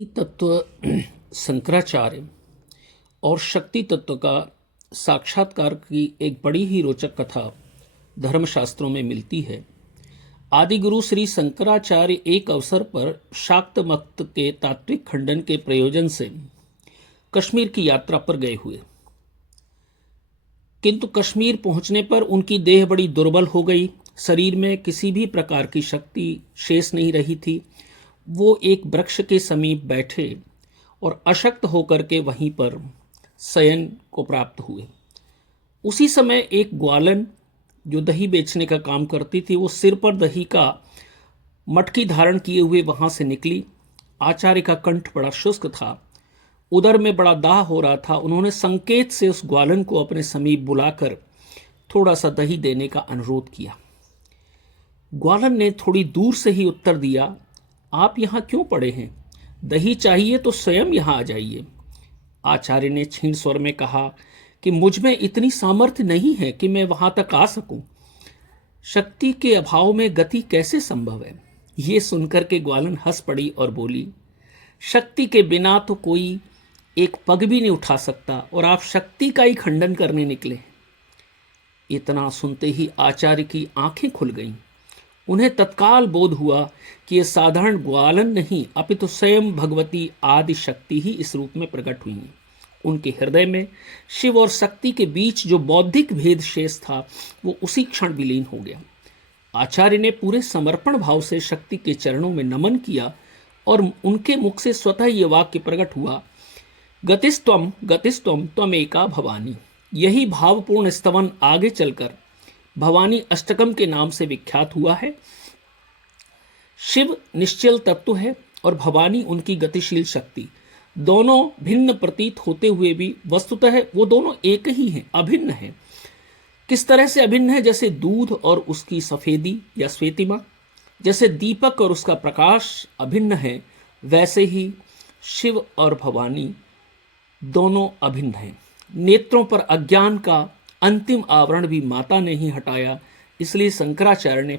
तत्व शंकराचार्य और शक्ति तत्व का साक्षात्कार की एक बड़ी ही रोचक कथा धर्मशास्त्रों में मिलती है। आदि गुरु श्री शंकराचार्य एक अवसर पर शाक्त मत के तात्विक खंडन के प्रयोजन से कश्मीर की यात्रा पर गए हुए, किंतु कश्मीर पहुंचने पर उनकी देह बड़ी दुर्बल हो गई। शरीर में किसी भी प्रकार की शक्ति शेष नहीं रही थी। वो एक वृक्ष के समीप बैठे और अशक्त होकर के वहीं पर शयन को प्राप्त हुए। उसी समय एक ग्वालन जो दही बेचने का काम करती थी, वो सिर पर दही का मटकी धारण किए हुए वहां से निकली। आचार्य का कंठ बड़ा शुष्क था, उदर में बड़ा दाह हो रहा था। उन्होंने संकेत से उस ग्वालन को अपने समीप बुलाकर थोड़ा सा दही देने का अनुरोध किया। ग्वालन ने थोड़ी दूर से ही उत्तर दिया, आप यहाँ क्यों पड़े हैं? दही चाहिए तो स्वयं यहाँ आ जाइए। आचार्य ने क्षीण स्वर में कहा कि मुझ में इतनी सामर्थ्य नहीं है कि मैं वहां तक आ सकूं। शक्ति के अभाव में गति कैसे संभव है? ये सुनकर के ग्वालन हंस पड़ी और बोली, शक्ति के बिना तो कोई एक पग भी नहीं उठा सकता और आप शक्ति का ही खंडन करने निकले। इतना सुनते ही आचार्य की आंखें खुल गईं। उन्हें तत्काल बोध हुआ कि यह साधारण ग्वालन नहीं, अपितु स्वयं भगवती आदि शक्ति ही इस रूप में प्रकट हुई हैं। उनके हृदय में शिव और शक्ति के बीच जो बौद्धिक भेद शेष था, वो उसी क्षण विलीन हो गया। आचार्य ने पूरे समर्पण भाव से शक्ति के चरणों में नमन किया और उनके मुख से स्वतः ये वाक्य प्रकट हुआ, गतिस्त्वम गतिस्त्वम त्वमेका भवानी। यही भावपूर्ण स्तवन आगे चलकर भवानी अष्टकम के नाम से विख्यात हुआ है। शिव निश्चल तत्व है और भवानी उनकी गतिशील शक्ति। दोनों भिन्न प्रतीत होते हुए भी वस्तुतः वो दोनों एक ही हैं, अभिन्न हैं। किस तरह से अभिन्न है? जैसे दूध और उसकी सफेदी या श्वेतिमा, जैसे दीपक और उसका प्रकाश अभिन्न है, वैसे ही शिव और भवानी दोनों अभिन्न हैं। नेत्रों पर अज्ञान का अंतिम आवरण भी माता ने ही हटाया। इसलिए शंकराचार्य ने